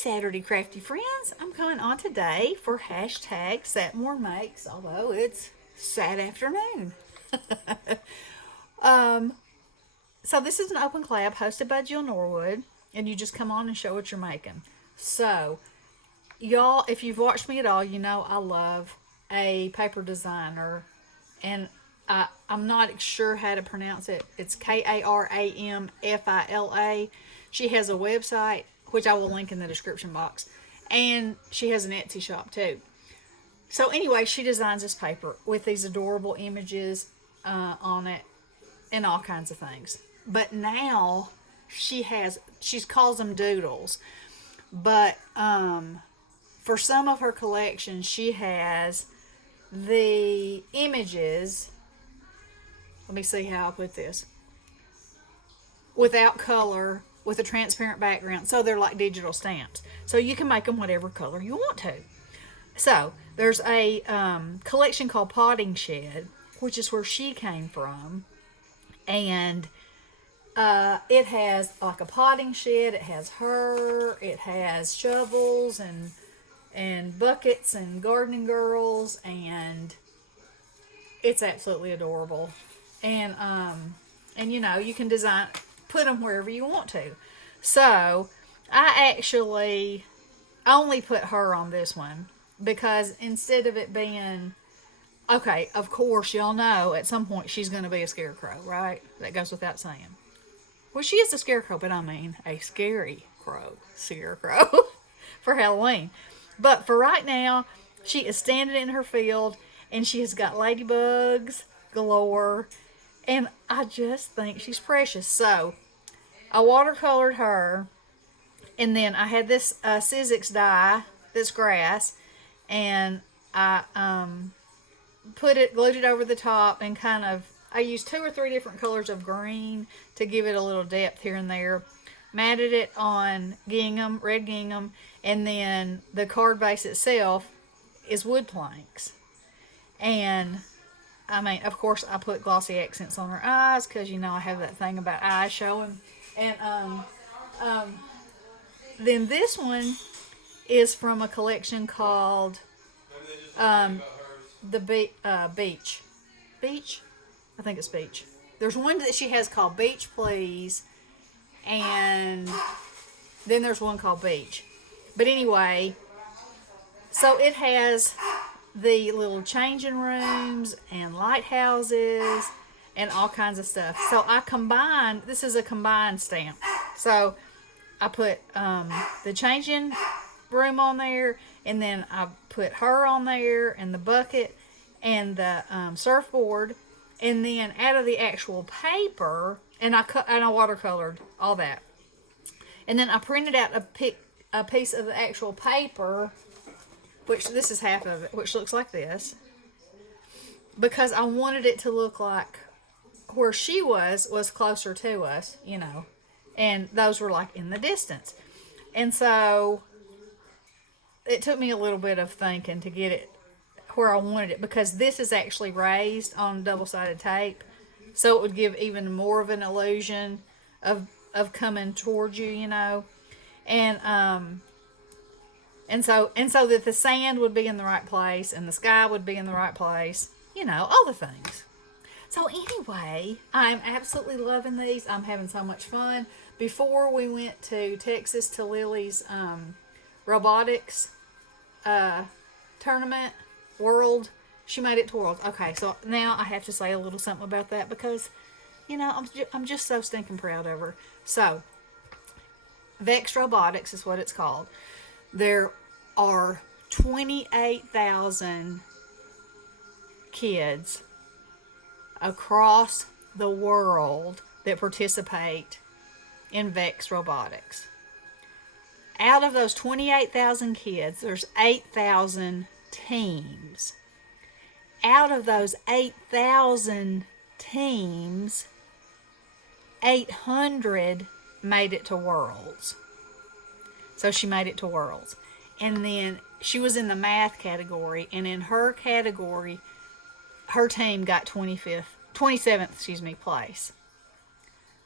Saturday crafty friends, I'm coming on today for hashtag Sat More Makes, although it's Sat afternoon. um, so this is an open collab hosted by Jill Norwood, and you just come on and show what you're making. So, y'all, if you've watched me at all, you know I love a paper designer, and I'm not sure how to pronounce it. It's Karamfila. She has a website, which I will link in the description box, and she has an Etsy shop too. So anyway, she designs this paper with these adorable images on it and all kinds of things. But now she calls them doodles, but for some of her collections she has the images. Let me see how I put this. Without color, with a transparent background, so they're like digital stamps. So you can make them whatever color you want to. So there's a collection called Potting Shed, which is where she came from, and it has like a potting shed. It has her. It has shovels and buckets and gardening girls, and it's absolutely adorable. And you know, you can put them wherever you want to. So I actually only put her on this one because instead of it being, okay, of course y'all know at some point she's going to be a scarecrow, right? That goes without saying. Well, she is a scarecrow, but I mean a scary scarecrow for Halloween. But for right now, she is standing in her field and she has got ladybugs galore, and I just think she's precious. So I watercolored her, and then I had this Sizzix dye, this grass, and I glued it over the top, and I used 2 or 3 different colors of green to give it a little depth here and there. Matted it on gingham, red gingham, and then the card base itself is wood planks. And I mean, of course, I put glossy accents on her eyes because you know I have that thing about eyes showing. And then this one is from a collection called Beach. Beach? I think it's Beach. There's one that she has called Beach Please, and then there's one called Beach. But anyway, so it has the little changing rooms and lighthouses and all kinds of stuff. So this is a combined stamp. So I put the changing room on there, and then I put her on there, and the bucket, and the surfboard, and then out of the actual paper, and I watercolored all that, and then I printed out a piece of the actual paper, which this is half of it, which looks like this, because I wanted it to look like where she was closer to us, you know, and those were like in the distance. And so it took me a little bit of thinking to get it where I wanted it, because this is actually raised on double-sided tape, so it would give even more of an illusion of coming towards you, you know. And so that the sand would be in the right place and the sky would be in the right place, you know, all the things. So anyway, I'm absolutely loving these. I'm having so much fun. Before we went to Texas to Lily's robotics tournament, World, she made it to World. Okay, so now I have to say a little something about that because, you know, I'm just so stinking proud of her. So, Vex Robotics is what it's called. There are 28,000 kids across the world that participate in Vex Robotics. Out of those 28,000 kids, there's 8,000 teams. Out of those 8,000 teams, 800 made it to Worlds. So she made it to Worlds. And then she was in the math category, and in her category, her team got 27th place.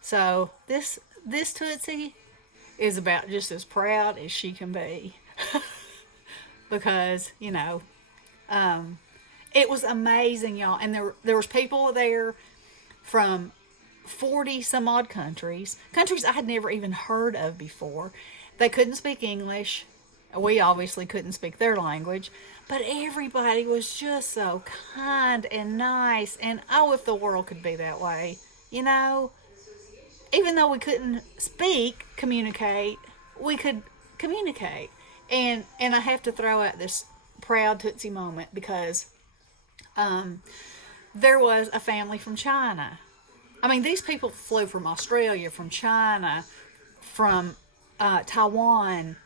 So this Tootsie is about just as proud as she can be. Because, it was amazing, y'all. And there was people there from 40 some odd countries I had never even heard of before. They couldn't speak English. We obviously couldn't speak their language, but everybody was just so kind and nice. And oh, if the world could be that way, you know, even though we couldn't communicate, we could communicate. And I have to throw out this proud Tootsie moment because there was a family from China. I mean, these people flew from Australia, from China, from Taiwan.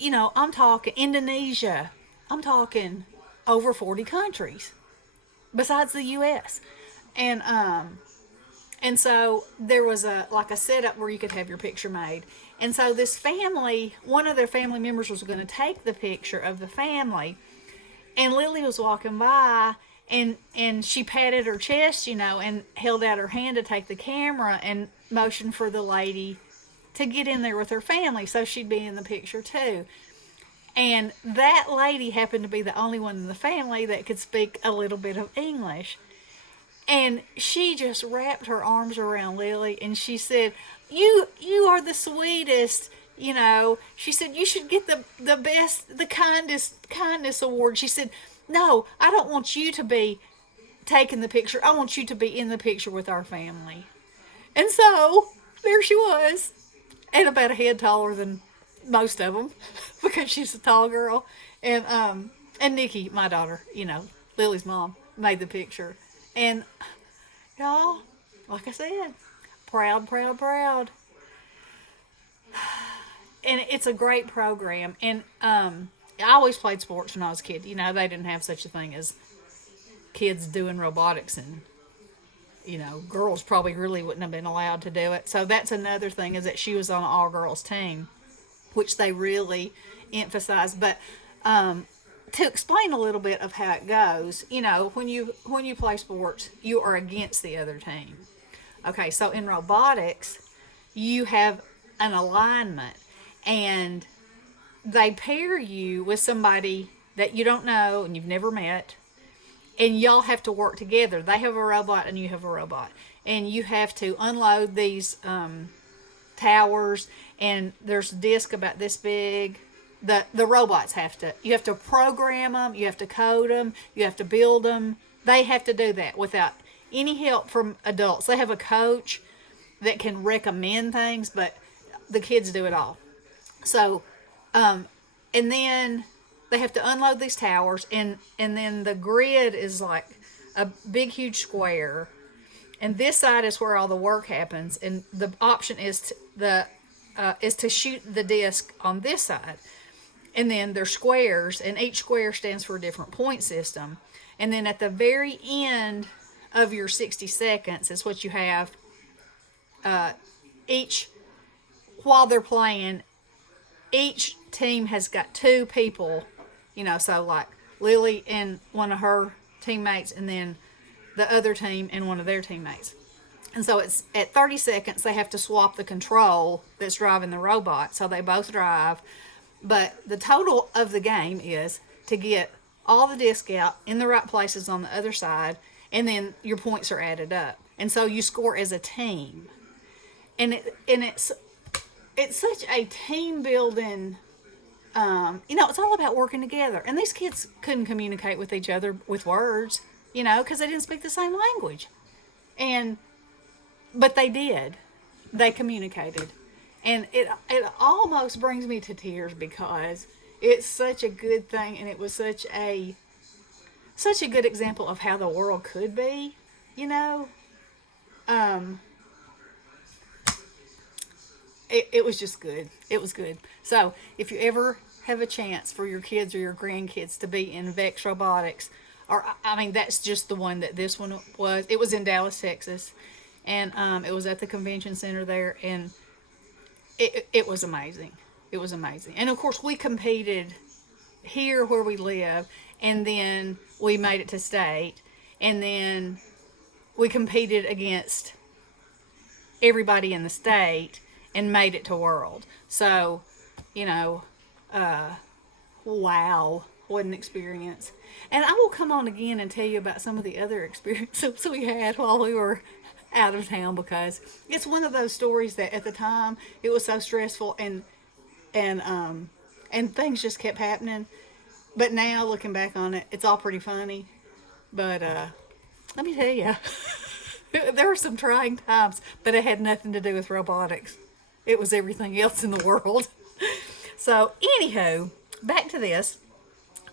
I'm talking Indonesia. I'm talking over 40 countries besides the U.S. And so there was a setup where you could have your picture made. And so this family, one of their family members was going to take the picture of the family. And Lily was walking by and she patted her chest, and held out her hand to take the camera and motioned for the lady to get in there with her family so she'd be in the picture too. And that lady happened to be the only one in the family that could speak a little bit of English. And she just wrapped her arms around Lily and she said, You are the sweetest. She said, you should get the best, the kindness award. She said, no, I don't want you to be taking the picture. I want you to be in the picture with our family. And so there she was, and about a head taller than most of them because she's a tall girl. And Nikki, my daughter, Lily's mom, made the picture. And y'all, like I said, proud, proud, proud. And it's a great program. And I always played sports when I was a kid. They didn't have such a thing as kids doing robotics, and girls probably really wouldn't have been allowed to do it. So that's another thing, is that she was on an all girls team, which they really emphasized. But to explain a little bit of how it goes, when you play sports, you are against the other team. Okay, so in robotics, you have an alignment, and they pair you with somebody that you don't know and you've never met, and y'all have to work together. They have a robot and you have a robot, and you have to unload these towers, and there's a disc about this big. The robots you have to program them, you have to code them, you have to build them. They have to do that without any help from adults. They have a coach that can recommend things, but the kids do it all. So, and then they have to unload these towers, and then the grid is like a big, huge square, and this side is where all the work happens, and the option is to shoot the disc on this side. And then there's squares, and each square stands for a different point system. And then at the very end of your 60 seconds is what you have. While they're playing, each team has got two people, so like Lily and one of her teammates, and then the other team and one of their teammates. And so it's at 30 seconds, they have to swap the control that's driving the robot, so they both drive. But the total of the game is to get all the disc out in the right places on the other side, and then your points are added up. And so you score as a team. And it's such a team building, it's all about working together. And these kids couldn't communicate with each other with words, because they didn't speak the same language. But they did. They communicated. And it almost brings me to tears because it's such a good thing, and it was such a good example of how the world could be, It was just good. It was good. So if you ever have a chance for your kids or your grandkids to be in Vex Robotics, that's just the one that this one was. It was in Dallas, Texas, and it was at the convention center there, and it was amazing. It was amazing. And of course, we competed here where we live, and then we made it to state, and then we competed against everybody in the state, and made it to world. So, you know, wow, what an experience. And I will come on again and tell you about some of the other experiences we had while we were out of town, because it's one of those stories that at the time it was so stressful, and and things just kept happening. But now looking back on it, it's all pretty funny. But let me tell you, there were some trying times, but it had nothing to do with robotics. It was everything else in the world. So, anywho, back to this.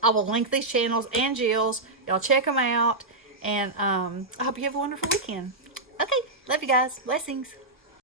I will link these channels and Jill's. Y'all check them out. And I hope you have a wonderful weekend. Okay, love you guys. Blessings.